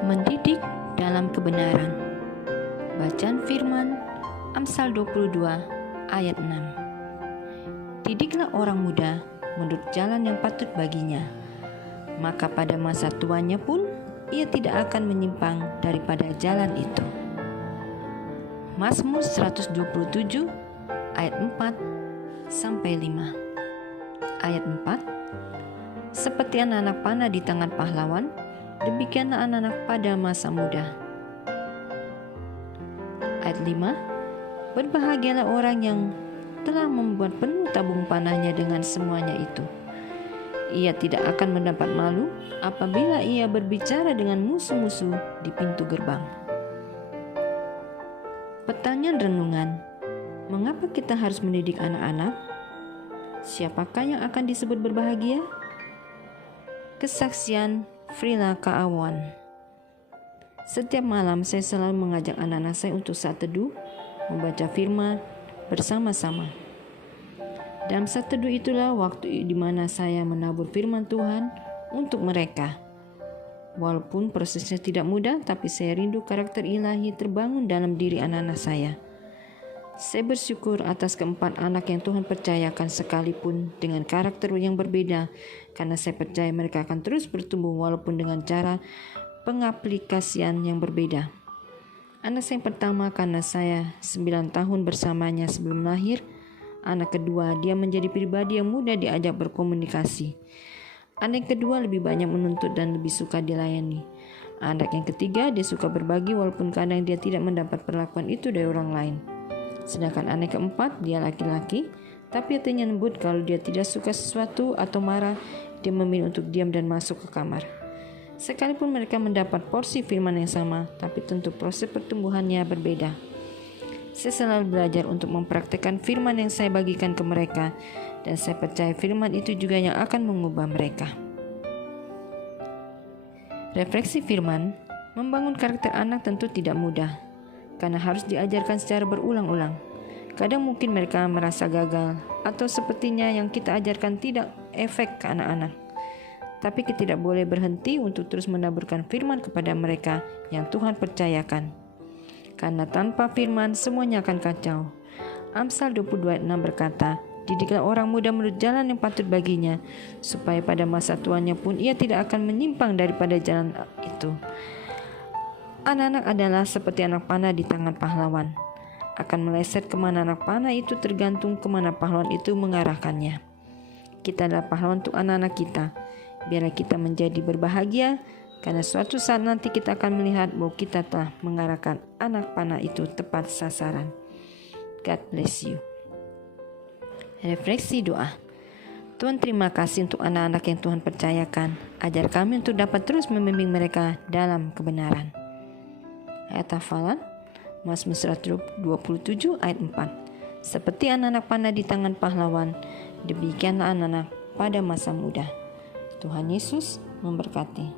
Mendidik dalam kebenaran. Bacaan firman Amsal 22 ayat 6. Didiklah orang muda menurut jalan yang patut baginya, maka pada masa tuanya pun ia tidak akan menyimpang daripada jalan itu. Mazmur 127 ayat 4 sampai 5. Ayat 4. Seperti anak-anak panah di tangan pahlawan, demikianlah anak-anak pada masa muda. Ayat 5. Berbahagialah orang yang telah membuat penuh tabung panahnya dengan semuanya itu. Ia tidak akan mendapat malu apabila ia berbicara dengan musuh-musuh di pintu gerbang. Pertanyaan renungan: mengapa kita harus mendidik anak-anak? Siapakah yang akan disebut berbahagia? Kesaksian Frila Kaawan. Setiap malam saya selalu mengajak anak-anak saya untuk saat teduh, membaca firman bersama-sama. Dalam saat teduh itulah waktu di mana saya menabur firman Tuhan untuk mereka. Walaupun prosesnya tidak mudah, tapi saya rindu karakter ilahi terbangun dalam diri anak-anak saya. Saya bersyukur atas keempat anak yang Tuhan percayakan sekalipun dengan karakter yang berbeda, karena saya percaya mereka akan terus bertumbuh walaupun dengan cara pengaplikasian yang berbeda. Anak saya yang pertama karena saya 9 tahun bersamanya sebelum lahir. Anak kedua, dia menjadi pribadi yang mudah diajak berkomunikasi. Anak yang kedua lebih banyak menuntut dan lebih suka dilayani. Anak yang ketiga, dia suka berbagi walaupun kadang dia tidak mendapat perlakuan itu dari orang lain. Sedangkan anak keempat, dia laki-laki, tapi hatinya lembut. Kalau dia tidak suka sesuatu atau marah, dia memilih untuk diam dan masuk ke kamar. Sekalipun mereka mendapat porsi firman yang sama, tapi tentu proses pertumbuhannya berbeda. Saya selalu belajar untuk mempraktikkan firman yang saya bagikan ke mereka, dan saya percaya firman itu juga yang akan mengubah mereka. Refleksi firman, membangun karakter anak tentu tidak mudah, karena harus diajarkan secara berulang-ulang. Kadang mungkin mereka merasa gagal, atau sepertinya yang kita ajarkan tidak efek ke anak-anak. Tapi kita tidak boleh berhenti untuk terus menaburkan firman kepada mereka yang Tuhan percayakan. Karena tanpa firman semuanya akan kacau. Amsal 22 ayat 6 berkata, didiklah orang muda menurut jalan yang patut baginya, supaya pada masa tuanya pun ia tidak akan menyimpang daripada jalan itu. Anak-anak adalah seperti anak panah di tangan pahlawan. Akan meleset kemana anak panah itu tergantung kemana pahlawan itu mengarahkannya. Kita adalah pahlawan untuk anak-anak kita. Biarlah kita menjadi berbahagia, karena suatu saat nanti kita akan melihat bahwa kita telah mengarahkan anak panah itu tepat sasaran. God bless you. Refleksi doa. Tuhan, terima kasih untuk anak-anak yang Tuhan percayakan. Ajar kami untuk dapat terus membimbing mereka dalam kebenaran. Ayat hafalan Mazmur 127 ayat 4. Seperti anak-anak panah di tangan pahlawan, demikianlah anak-anak pada masa muda. Tuhan Yesus memberkati.